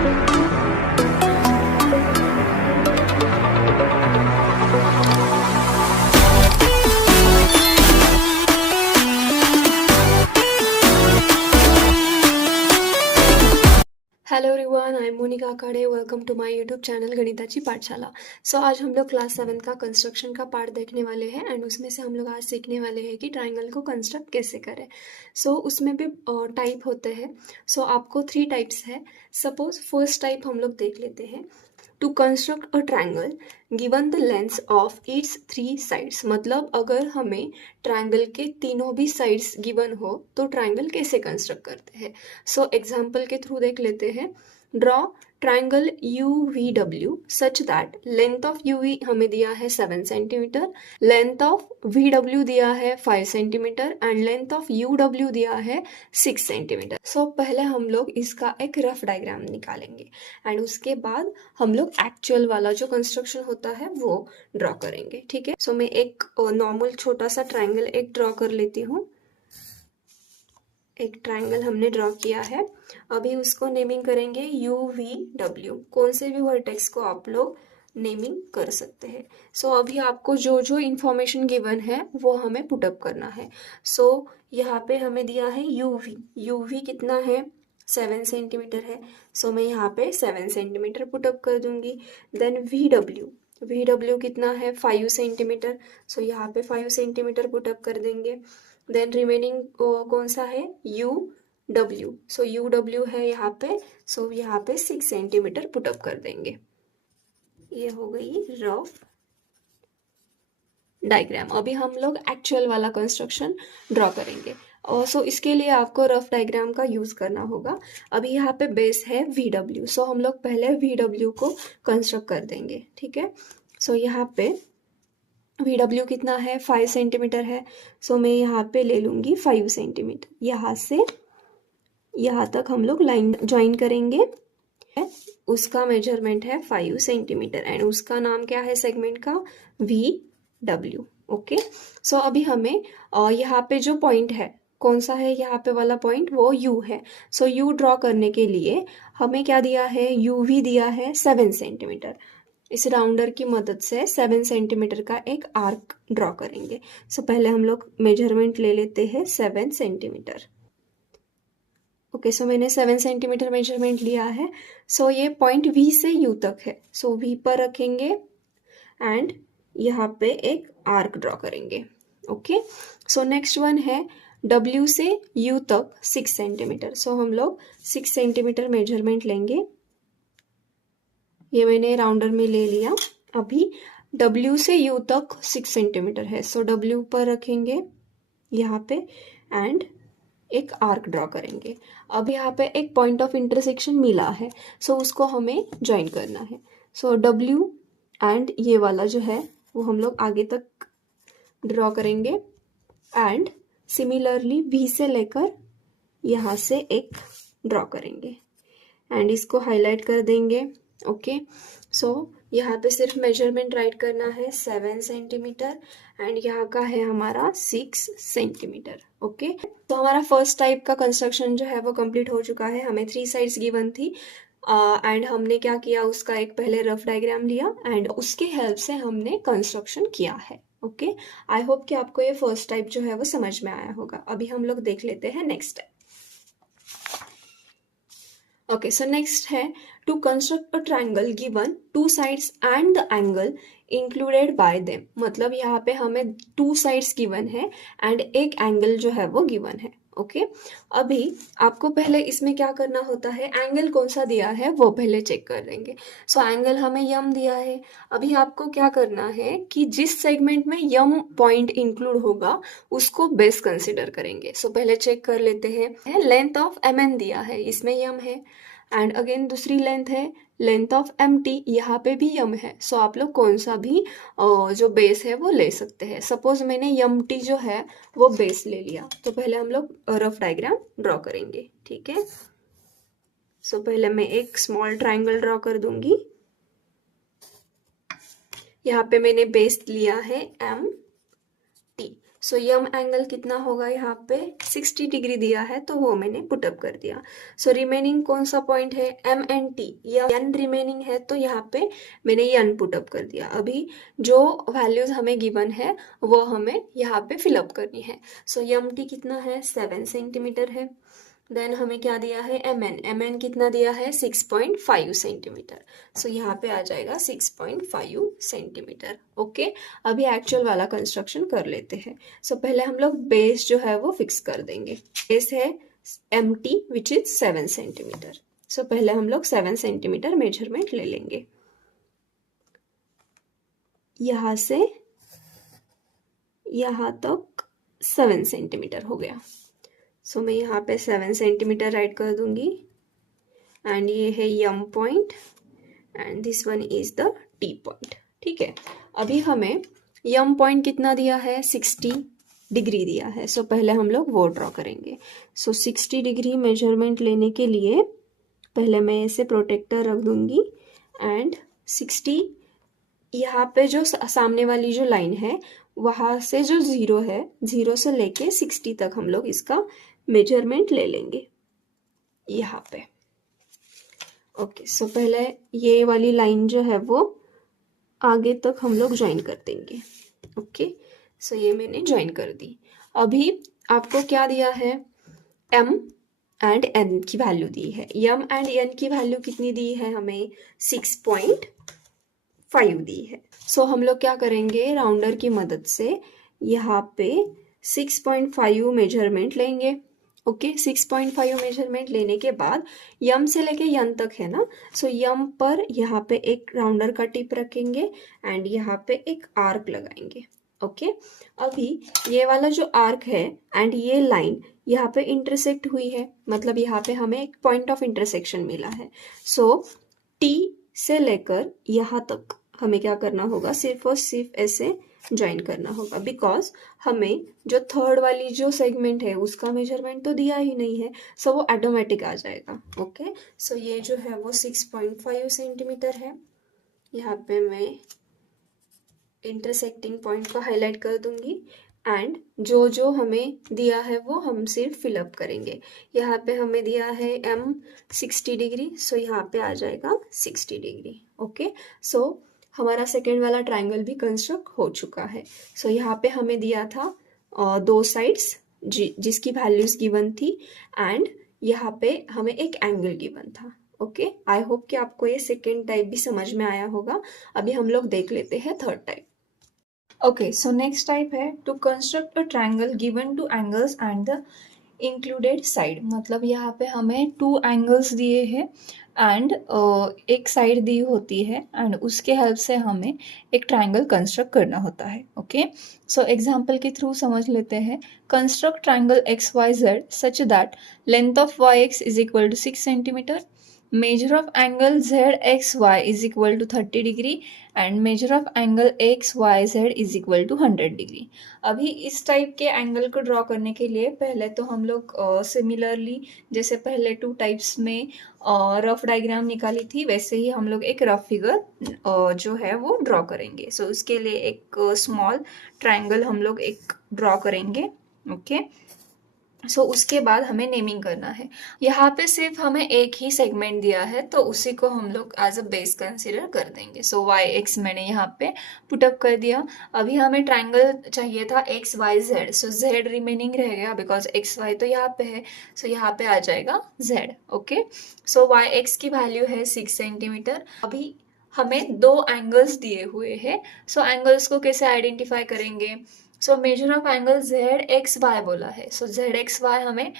Hello everyone, I am Monika Akade. Welcome to my YouTube channel गणिताची पाठशाला। सो आज हम लोग क्लास 7 का कंस्ट्रक्शन का पार्ट देखने वाले हैं एंड उसमें से हम लोग आज सीखने वाले हैं कि ट्राइंगल को कंस्ट्रक्ट कैसे करें। सो उसमें भी टाइप होते हैं। सो आपको 3 टाइप्स है। सपोज फर्स्ट टाइप हम लोग देख लेते हैं। To construct a triangle given the length of its 3 sides. मतलब अगर हमें ट्राइंगल के तीनों भी साइड्स गिवन हो तो ट्राइंगल कैसे कंस्ट्रक्ट करते हैं। सो एग्जाम्पल के थ्रू देख लेते हैं। Draw triangle U V W such that length of U V हमें दिया है 7 centimetre, length of V W दिया है 5 centimetre and length of U W दिया है 6 सेंटीमीटर। सो पहले हम लोग इसका एक रफ डायग्राम निकालेंगे एंड उसके बाद हम लोग एक्चुअल वाला जो कंस्ट्रक्शन होता है वो ड्रॉ करेंगे। ठीक है। सो मैं एक नॉर्मल छोटा सा ट्राइंगल एक ड्रॉ कर लेती हूँ। एक ट्राइंगल हमने ड्रॉ किया है। अभी उसको नेमिंग करेंगे यू वी डब्ल्यू। कौन से भी वर्टेक्स को आप लोग नेमिंग कर सकते हैं। सो अभी आपको जो जो इंफॉर्मेशन गिवन है वो हमें पुटअप करना है। सो यहाँ पे हमें दिया है यू वी कितना है 7 सेंटीमीटर है। सो मैं यहाँ पे 7 सेंटीमीटर पुटअप कर दूंगी। देन वी डब्ल्यू कितना है 5 सेंटीमीटर। सो यहाँ पे 5 सेंटीमीटर पुटअप कर देंगे। देन रिमेनिंग कौन सा है U W. So U W है यहाँ पे। सो यहाँ पे 6 सेंटीमीटर पुटअप कर देंगे। ये हो गई रफ डायग्राम। अभी हम लोग एक्चुअल वाला कंस्ट्रक्शन ड्रॉ करेंगे और सो इसके लिए आपको रफ डायग्राम का यूज करना होगा। अभी यहाँ पे बेस है वी डब्ल्यू। सो हम लोग पहले वी डब्ल्यू को कंस्ट्रक्ट कर देंगे। ठीक है। सो यहाँ पे वी डब्ल्यू कितना है 5 सेंटीमीटर है। सो मैं यहाँ पे ले लूँगी 5 सेंटीमीटर। यहाँ से यहाँ तक हम लोग लाइन ज्वाइन करेंगे। उसका मेजरमेंट है 5 सेंटीमीटर एंड उसका नाम क्या है सेगमेंट का वी डब्ल्यू। ओके। सो अभी हमें यहाँ पे जो पॉइंट है कौन सा है यहाँ पे वाला पॉइंट वो यू है। सो यू ड्रॉ करने के लिए हमें क्या दिया है यू वी दिया है 7 सेंटीमीटर। इस राउंडर की मदद से 7 सेंटीमीटर का एक आर्क ड्रॉ करेंगे। सो पहले हम लोग मेजरमेंट ले लेते हैं 7 सेंटीमीटर। ओके। सो मैंने 7 सेंटीमीटर मेजरमेंट लिया है। सो ये पॉइंट वी से यू तक है। सो वी पर रखेंगे एंड यहाँ पे एक आर्क ड्रॉ करेंगे। ओके। सो नेक्स्ट वन है डब्ल्यू से यू तक 6 सेंटीमीटर। सो हम लोग 6 सेंटीमीटर मेजरमेंट लेंगे। ये मैंने राउंडर में ले लिया। अभी W से U तक 6 सेंटीमीटर है। सो W पर रखेंगे यहाँ पे एंड एक आर्क ड्रॉ करेंगे। अब यहाँ पे एक पॉइंट ऑफ इंटरसेक्शन मिला है। सो उसको हमें ज्वाइन करना है। सो W एंड ये वाला जो है वो हम लोग आगे तक ड्रॉ करेंगे एंड सिमिलरली V से लेकर यहाँ से एक ड्रॉ करेंगे एंड इसको हाईलाइट कर देंगे। ओके। सो यहाँ पे सिर्फ मेजरमेंट राइट करना है 7 सेंटीमीटर एंड यहाँ का है हमारा 6 सेंटीमीटर। ओके। तो हमारा फर्स्ट टाइप का कंस्ट्रक्शन जो है वो कंप्लीट हो चुका है। हमें 3 साइड्स गिवन थी एंड हमने क्या किया उसका एक पहले रफ डायग्राम लिया एंड उसके हेल्प से हमने कंस्ट्रक्शन किया है। ओके। आई होप कि आपको ये फर्स्ट टाइप जो है वो समझ में आया होगा। अभी हम लोग देख लेते हैं next type. Okay. So next है to construct a triangle given 2 sides and the angle included by them. मतलब यहाँ पे हमें 2 साइड्स गिवन है एंड एक एंगल जो है वो गिवन है। ओके। अभी आपको पहले इसमें क्या करना होता है एंगल कौन सा दिया है वो पहले चेक कर लेंगे। सो एंगल हमें यम दिया है। अभी आपको क्या करना है कि जिस सेगमेंट में यम पॉइंट इंक्लूड होगा उसको बेस कंसिडर करेंगे। सो पहले चेक कर लेते हैं। लेंथ ऑफ एम एन दिया है, इसमें यम है एंड अगेन दूसरी लेंथ है लेंथ ऑफ एम टी, यहाँ पे भी यम है। सो आप लोग कौन सा भी जो बेस है वो ले सकते हैं। सपोज मैंने यम टी जो है वो बेस ले लिया। तो पहले हम लोग रफ डायग्राम ड्रॉ करेंगे। ठीक है। सो पहले मैं एक स्मॉल ट्राइंगल ड्रॉ कर दूंगी। यहाँ पे मैंने बेस लिया है एम टी। सो यम एंगल कितना होगा, यहाँ पे 60 डिग्री दिया है तो वो मैंने पुटअप कर दिया। सो रिमेनिंग कौन सा पॉइंट है, एम एंड टी, या एन रिमेनिंग है तो यहाँ पे मैंने एन पुटअप कर दिया। अभी जो वैल्यूज हमें गिवन है वो हमें यहाँ पे फिलअप करनी है। सो यम टी कितना है, 7 सेंटीमीटर है। देन हमें क्या दिया है, एम एन कितना दिया है, 6.5 सेंटीमीटर। सो यहाँ पे आ जाएगा 6.5 सेंटीमीटर। ओके, अभी एक्चुअल वाला कंस्ट्रक्शन कर लेते हैं। सो पहले हम लोग बेस जो है वो फिक्स कर देंगे। बेस है M T which is 7 centimetre. So पहले हम लोग 7 सेंटीमीटर मेजरमेंट ले लेंगे। यहाँ से यहाँ तक 7 सेंटीमीटर हो गया। सो मैं यहाँ पे 7 सेंटीमीटर राइट कर दूंगी एंड ये है M point and this one is the T point. ठीक है, अभी हमें यम पॉइंट कितना दिया है, 60 डिग्री दिया है। सो पहले हम लोग वो ड्रॉ करेंगे। सो 60 डिग्री मेजरमेंट लेने के लिए पहले मैं ऐसे प्रोटेक्टर रख दूंगी एंड 60, यहाँ पे जो सामने वाली जो लाइन है वहाँ से जो 0 है, 0 से लेके 60 तक हम लोग इसका मेजरमेंट ले लेंगे यहाँ पे। ओके, सो पहले ये वाली लाइन जो है वो आगे तक हम लोग ज्वाइन कर देंगे। ओके, सो ये मैंने ज्वाइन कर दी। अभी आपको क्या दिया है, एम एंड एन की वैल्यू दी है। एम एंड एन की वैल्यू कितनी दी है, हमें 6.5 दी है। सो हम लोग क्या करेंगे, राउंडर की मदद से यहाँ पे 6.5 मेजरमेंट लेंगे। ओके, 6.5 मेजरमेंट लेने के बाद यम से लेके यन तक है ना, सो यम पर यहाँ पे एक राउंडर का टिप रखेंगे एंड यहाँ पे एक आर्क लगाएंगे। ओके, अभी ये वाला जो आर्क है एंड ये लाइन यहाँ पे इंटरसेक्ट हुई है, मतलब यहाँ पे हमें एक पॉइंट ऑफ इंटरसेक्शन मिला है। सो टी से लेकर यहाँ तक हमें क्या करना होगा, सिर्फ और सिर्फ ऐसे ज्वाइन करना होगा, बिकॉज हमें जो थर्ड वाली जो सेगमेंट है उसका मेजरमेंट तो दिया ही नहीं है, सो वो ऑटोमेटिक आ जाएगा। ओके, सो ये जो है वो 6.5 सेंटीमीटर है। यहाँ पे मैं इंटरसेक्टिंग पॉइंट को हाईलाइट कर दूंगी एंड जो जो हमें दिया है वो हम सिर्फ फिलअप करेंगे। यहाँ पे हमें दिया है एम 60 डिग्री, सो यहाँ पे आ जाएगा 60 डिग्री। ओके, सो हमारा सेकेंड वाला ट्राइंगल भी कंस्ट्रक्ट हो चुका है। सो यहाँ पे हमें दिया था 2 साइड्स जिसकी वैल्यूज गिवन थी एंड यहाँ पे हमें एक एंगल गिवन था। ओके, आई होप कि आपको ये सेकेंड टाइप भी समझ में आया होगा। अभी हम लोग देख लेते हैं third type. Okay, so next type है to construct a triangle given two angles and the included side. मतलब यहाँ पे हमें 2 एंगल्स दिए हैं एंड एक साइड दी होती है एंड उसके हेल्प से हमें एक ट्राइंगल कंस्ट्रक्ट करना होता है। ओके, सो एग्जांपल के थ्रू समझ लेते हैं। Construct triangle X Y Z such that length of Y X is equal to 6 centimetre, measure of angle ZXY is equal to 30 degree and measure of angle XYZ is equal to 100 degree. अभी इस type के angle को draw करने के लिए पहले तो हम लोग सिमिलरली जैसे पहले 2 टाइप्स में रफ डायग्राम निकाली थी वैसे ही हम लोग एक रफ फिगर जो है वो ड्रॉ करेंगे। सो उसके लिए एक स्मॉल ट्राइंगल हम लोग एक ड्रॉ करेंगे। ओके, सो उसके बाद हमें नेमिंग करना है। यहाँ पे सिर्फ हमें एक ही सेगमेंट दिया है तो उसी को हम लोग एज अ बेस कंसिडर कर देंगे। सो वाई एक्स मैंने यहाँ पे पुटअप कर दिया। अभी हमें ट्राइंगल चाहिए था एक्स वाई जेड, सो जेड रिमेनिंग रह गया बिकॉज एक्स वाई तो यहाँ पे है, सो यहाँ पे आ जाएगा जेड। ओके, सो वाई एक्स की वैल्यू है 6 सेंटीमीटर। अभी हमें 2 एंगल्स दिए हुए हैं, सो एंगल्स को कैसे आइडेंटिफाई करेंगे। So measure of angle Z X Y बोला है, सो जेड एक्स वाई हमें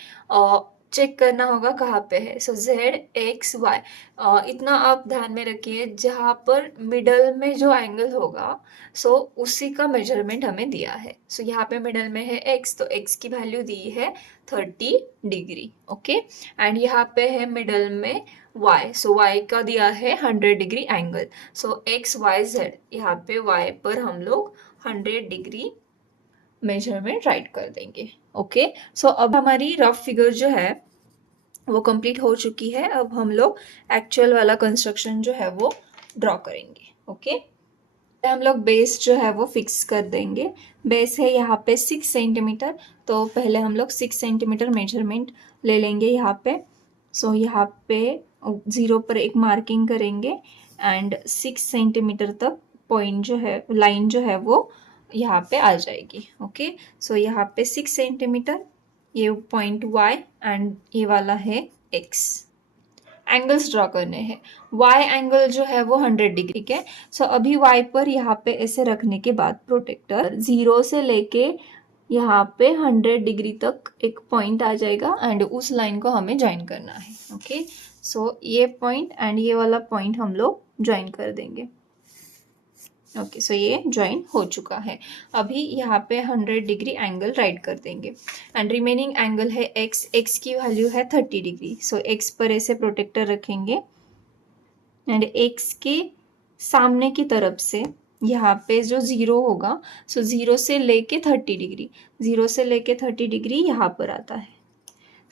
चेक करना होगा कहाँ पे है। सो जेड एक्स वाई इतना आप ध्यान में रखिए, जहाँ पर मिडल में जो एंगल होगा सो उसी का मेजरमेंट हमें दिया है। सो यहाँ पे मिडल में है एक्स, तो एक्स की वैल्यू दी है 30 डिग्री। ओके, एंड यहाँ पे है मिडल में y, सो y का दिया है 100 डिग्री एंगल। सो एक्स वाई जेड यहाँ पे y पर हम लोग 100 डिग्री मेजरमेंट राइट कर देंगे। ओके, सो अब हमारी रफ फिगर जो है वो कंप्लीट हो चुकी है। अब हम लोग एक्चुअल वाला कंस्ट्रक्शन जो है वो ड्रॉ करेंगे। ओके, हम लोग बेस जो है वो फिक्स कर देंगे। बेस है यहाँ पे 6 सेंटीमीटर, तो पहले हम लोग 6 सेंटीमीटर मेजरमेंट ले लेंगे यहाँ पे। सो यहाँ पे 0 पर एक मार्किंग करेंगे एंड 6 सेंटीमीटर तक पॉइंट जो है, लाइन जो है वो यहाँ पे आ जाएगी। ओके, सो यहाँ पे 6 सेंटीमीटर, ये पॉइंट y एंड ये वाला है x। एंगल्स ड्रॉ करने हैं। y एंगल जो है वो 100 डिग्री, ठीक है। सो अभी y पर यहाँ पे ऐसे रखने के बाद प्रोटेक्टर 0 से लेके यहाँ पे 100 डिग्री तक एक पॉइंट आ जाएगा एंड उस लाइन को हमें ज्वाइन करना है। ओके, सो ये पॉइंट एंड ये वाला पॉइंट हम लोग ज्वाइन कर देंगे। ओके, सो ये ज्वाइन हो चुका है। अभी यहाँ पे 100 डिग्री एंगल राइट कर देंगे एंड रिमेनिंग एंगल है x की वैल्यू है 30 डिग्री। सो x पर ऐसे प्रोटेक्टर रखेंगे एंड x के सामने की तरफ से यहाँ पे जो 0 होगा, सो 0 से लेके 30 डिग्री, 0 से लेके 30 डिग्री यहाँ पर आता है।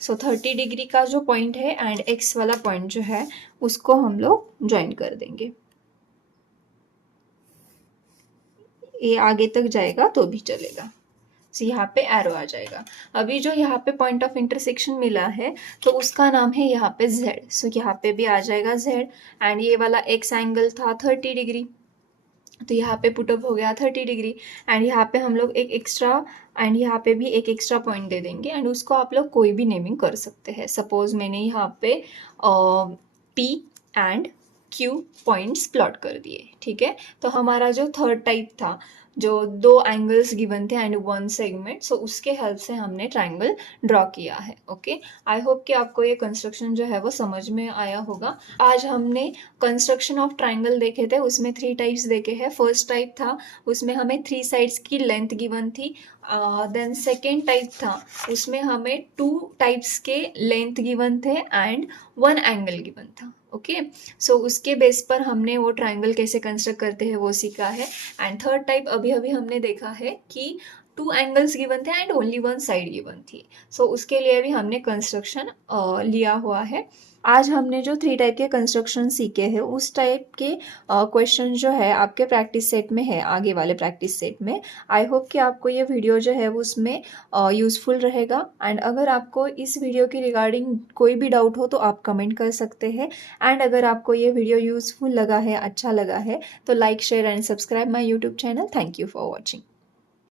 सो 30 डिग्री का जो पॉइंट है एंड x वाला पॉइंट जो है उसको हम लोग ज्वाइन कर देंगे। ये आगे तक जाएगा तो भी चलेगा। सो यहाँ पे एरो आ जाएगा। अभी जो यहाँ पे पॉइंट ऑफ इंटरसेक्शन मिला है तो उसका नाम है यहाँ पे z। सो यहाँ पे भी आ जाएगा z एंड ये वाला x एंगल था 30 डिग्री, तो यहाँ पे पुटअप हो गया 30 डिग्री एंड यहाँ पे हम लोग एक एक्स्ट्रा एंड यहाँ पे भी एक एक्स्ट्रा पॉइंट दे देंगे एंड उसको आप लोग कोई भी नेमिंग कर सकते हैं। सपोज मैंने यहाँ पे P and Q points plot कर दिए, ठीक है। तो हमारा जो थर्ड टाइप था, जो 2 एंगल्स गिवन थे एंड 1 सेगमेंट, सो उसके हेल्प से हमने ट्राइंगल ड्रॉ किया है। ओके, आई होप कि आपको ये कंस्ट्रक्शन जो है वो समझ में आया होगा। आज हमने कंस्ट्रक्शन ऑफ ट्राइंगल देखे थे, उसमें 3 टाइप्स देखे हैं। फर्स्ट टाइप था उसमें हमें 3 साइड्स की लेंथ गिवन थी। देन सेकेंड टाइप था उसमें हमें 2 टाइप्स के लेंथ गिवन थे एंड 1 एंगल गिवन था। ओके, सो उसके बेस पर हमने वो ट्राइंगल कैसे कंस्ट्रक्ट करते हैं वो सीखा है। एंड थर्ड टाइप अभी अभी हमने देखा है कि 2 एंगल्स गिवन थे एंड ओनली 1 साइड गिवन थी। सो उसके लिए भी हमने कंस्ट्रक्शन लिया हुआ है। आज हमने जो 3 टाइप के कंस्ट्रक्शन सीखे हैं उस टाइप के क्वेश्चन जो है आपके प्रैक्टिस सेट में है, आगे वाले प्रैक्टिस सेट में। आई होप कि आपको ये वीडियो जो है वो उसमें यूज़फुल रहेगा एंड अगर आपको इस वीडियो के रिगार्डिंग कोई भी डाउट हो तो आप कमेंट कर सकते हैं एंड अगर आपको ये वीडियो यूज़फुल लगा है, अच्छा लगा है, तो like share and subscribe my YouTube channel. Thank you for watching.